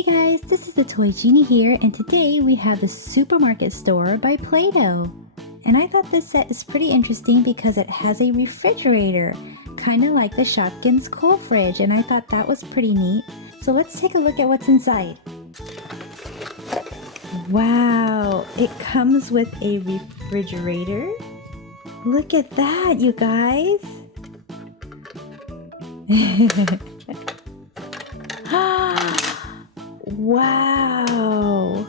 Hey guys, this is the Toy Genie here, and today we have the Supermarket Store by Play-Doh. And I thought this set is pretty interesting because it has a refrigerator, kind of like the Shopkins Cool Fridge, and I thought that was pretty neat. So let's take a look at what's inside. Wow, it comes with a refrigerator. Look at that, you guys. Wow!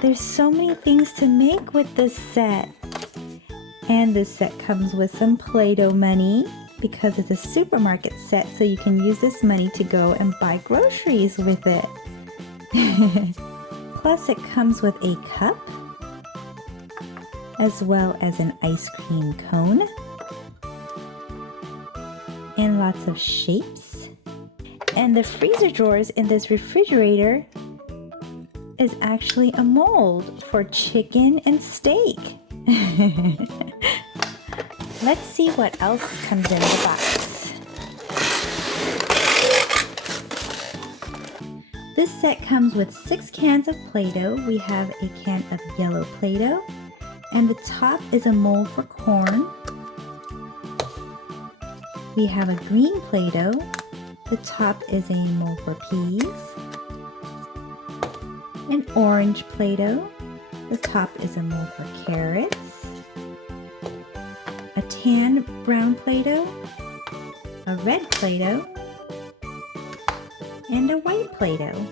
There's so many things to make with this set. And this set comes with some Play-Doh money because it's a supermarket set, so you can use this money to go and buy groceries with it. Plus it comes with a cup as well as an ice cream cone and lots of shapes. And the freezer drawers in this refrigerator is actually a mold for chicken and steak. Let's see what else comes in the box. This set comes with 6 cans of Play-Doh. We have a can of yellow Play-Doh, and the top is a mold for corn. We have a green Play-Doh. The top is a mold for peas. An orange Play-Doh. The top is a mold for carrots. A tan brown Play-Doh. A red Play-Doh. And a white Play-Doh.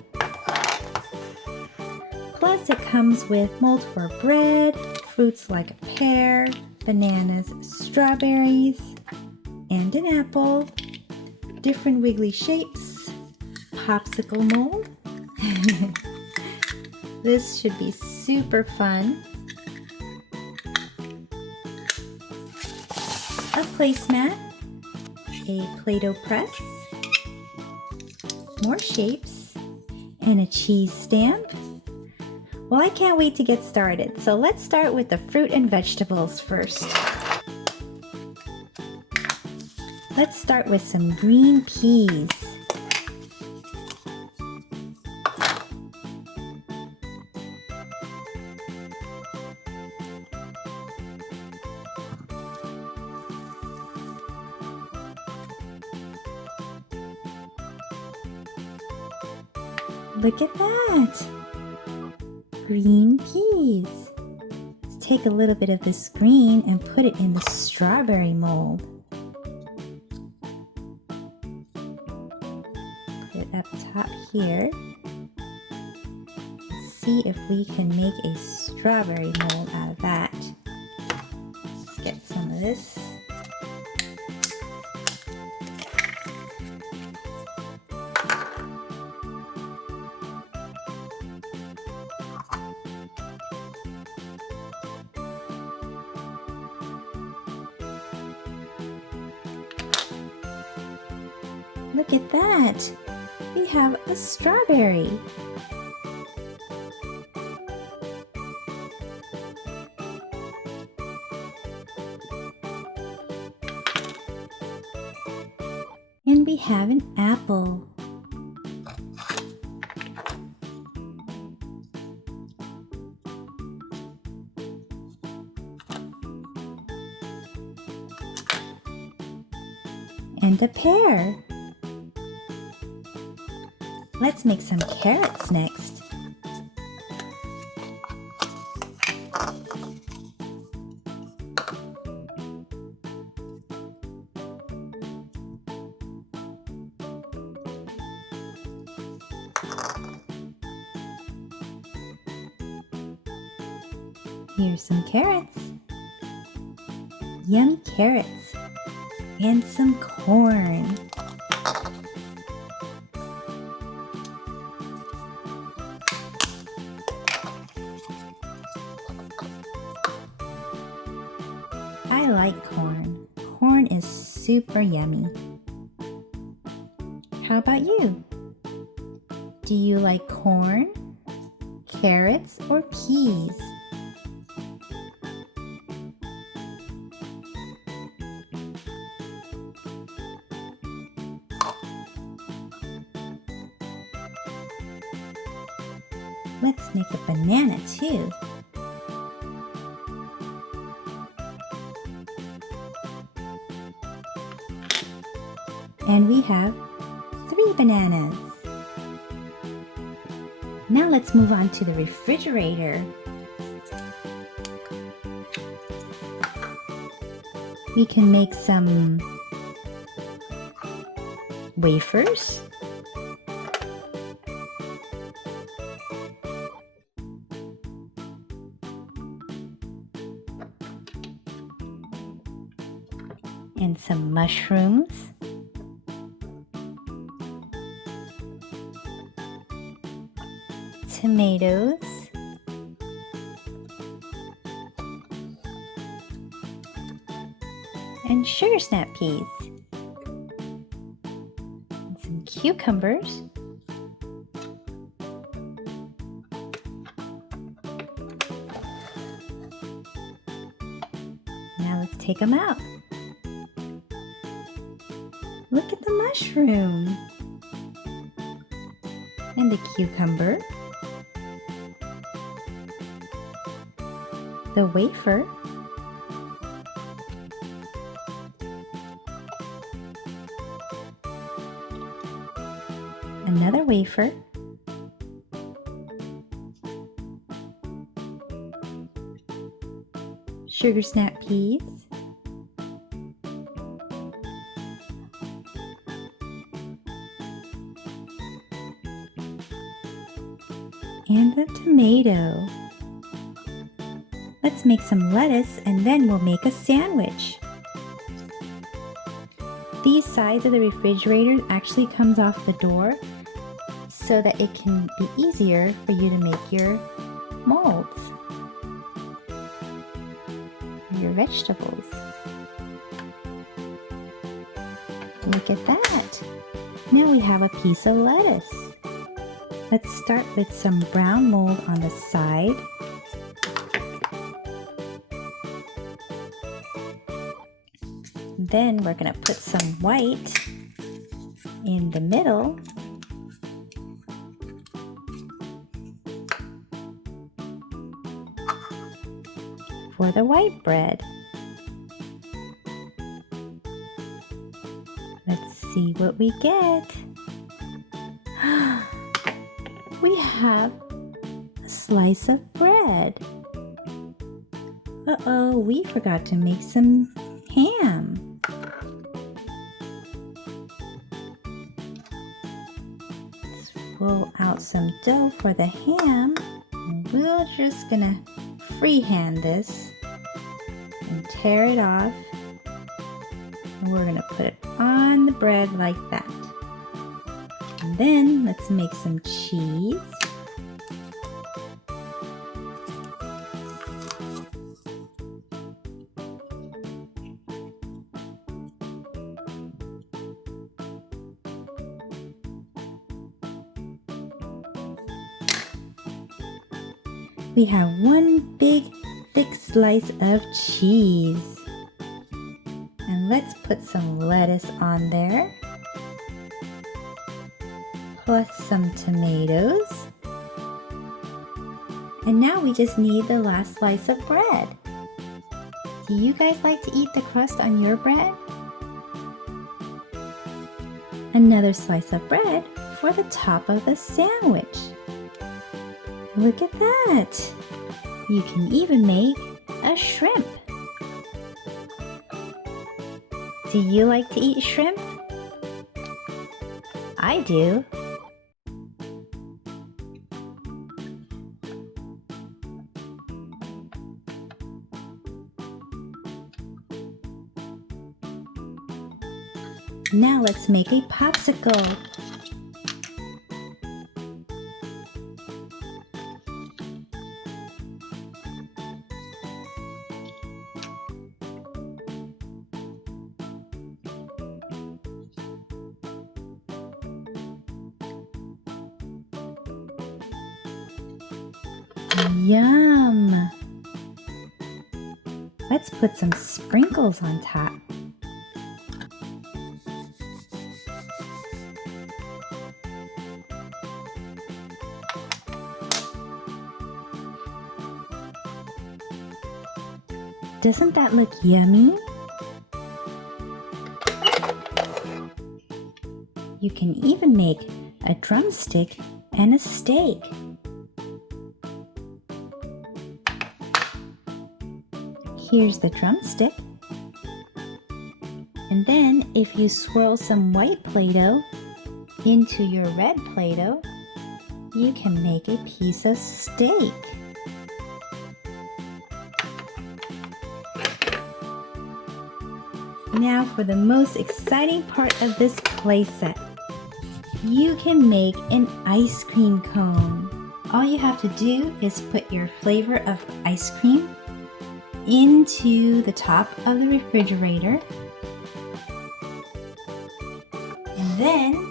Plus it comes with molds for bread, fruits like a pear, bananas, strawberries, and an apple. Different wiggly shapes, popsicle mold. This should be super fun. A placemat, a Play-Doh press, more shapes, and a cheese stamp. Well, I can't wait to get started. So let's start with the fruit and vegetables first. Let's start with some green peas. Look at that! Green peas. Let's take a little bit of this green and put it in the strawberry mold. Up top here. See if we can make a strawberry mold out of that. Let's get some of this. Look at that! We have a strawberry. And we have an apple. And a pear. Let's make some carrots next. Here's some carrots. Yum carrots. And some corn. I like corn. Corn is super yummy. How about you? Do you like corn, carrots, or peas? Let's make a banana too. And we have 3 bananas. Now let's move on to the refrigerator. We can make some wafers. And some mushrooms. Tomatoes. And sugar snap peas. And some cucumbers. Now let's take them out. Look at the mushroom. And the cucumber. The wafer. Another wafer. Sugar snap peas. And the tomato. Let's make some lettuce and then we'll make a sandwich. These sides of the refrigerator actually comes off the door so that it can be easier for you to make your molds, your vegetables. Look at that. Now we have a piece of lettuce. Let's start with some brown mold on the side. Then we're going to put some white in the middle. For the white bread. Let's see what we get. We have a slice of bread. Uh-oh, we forgot to make some ham. Let's roll out some dough for the ham. And we're just gonna freehand this and tear it off. And we're gonna put it on the bread like that. And then let's make some cheese. We have one big thick slice of cheese. And let's put some lettuce on there. Plus some tomatoes. And now we just need the last slice of bread. Do you guys like to eat the crust on your bread? Another slice of bread for the top of the sandwich. Look at that! You can even make a shrimp. Do you like to eat shrimp? I do. Now let's make a popsicle. Yum! Let's put some sprinkles on top. Doesn't that look yummy? You can even make a drumstick and a steak. Here's the drumstick. And then if you swirl some white Play-Doh into your red Play-Doh, you can make a piece of steak. Now for the most exciting part of this playset. You can make an ice cream cone. All you have to do is put your flavor of ice cream into the top of the refrigerator. And then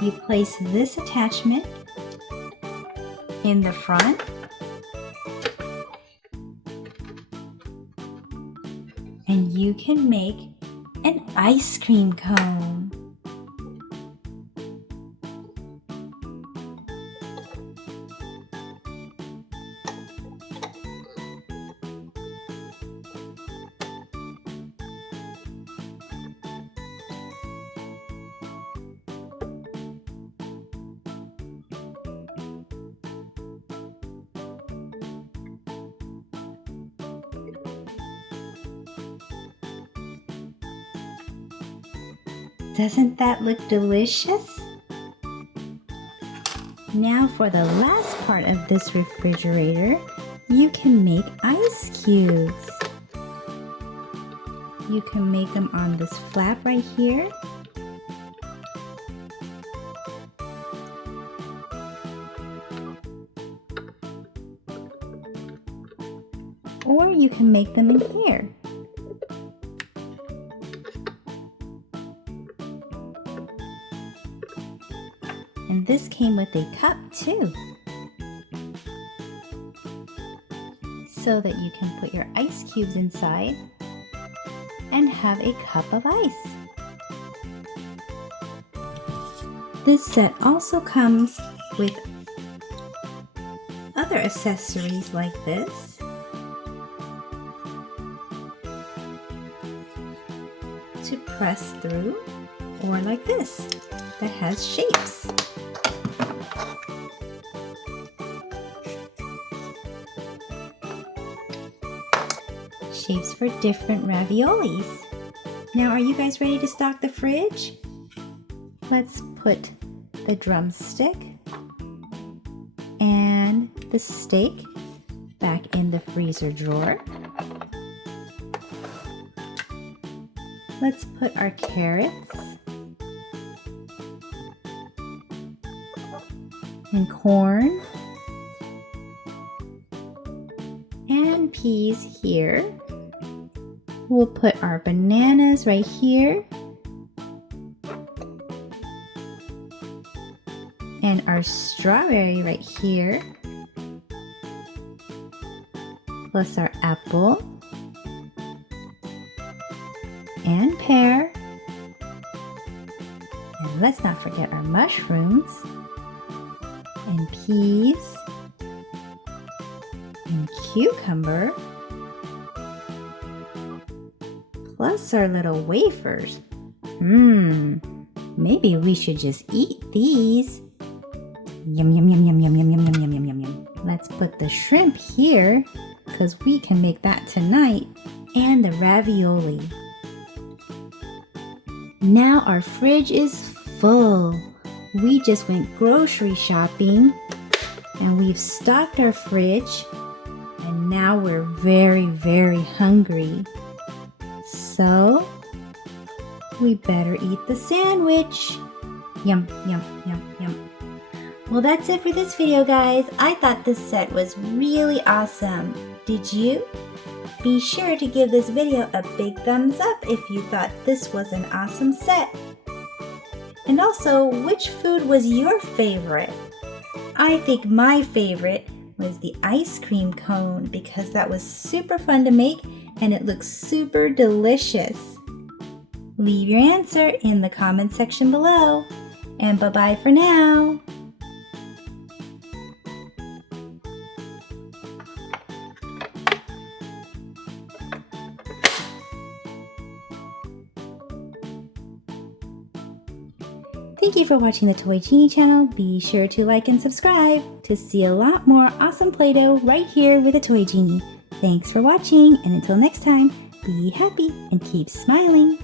you place this attachment in the front. And you can make an ice cream cone. Doesn't that look delicious? Now for the last part of this refrigerator, you can make ice cubes. You can make them on this flap right here. Or you can make them in here. And this came with a cup too, so that you can put your ice cubes inside and have a cup of ice. This set also comes with other accessories like this. To press through, or like this, that has shapes. Shapes for different raviolis. Now, are you guys ready to stock the fridge? Let's put the drumstick and the steak back in the freezer drawer. Let's put our carrots and corn and peas here. We'll put our bananas right here and our strawberry right here, plus our apple and pear, and let's not forget our mushrooms and peas and cucumber, plus our little wafers. Maybe we should just eat these. Yum, yum, yum, yum, yum, yum, yum, yum, yum, yum, yum. Let's put the shrimp here, because we can make that tonight, and the ravioli. Now our fridge is full. We just went grocery shopping, and we've stocked our fridge, and now we're very, very hungry. So, we better eat the sandwich. Yum, yum, yum, yum. Well, that's it for this video, guys. I thought this set was really awesome. Did you? Be sure to give this video a big thumbs up if you thought this was an awesome set. And also, which food was your favorite? I think my favorite was the ice cream cone because that was super fun to make and it looks super delicious. Leave your answer in the comment section below. And bye-bye for now. Thank you for watching the Toy Genie channel. Be sure to like and subscribe to see a lot more awesome Play-Doh right here with the Toy Genie. Thanks for watching, and until next time, be happy and keep smiling.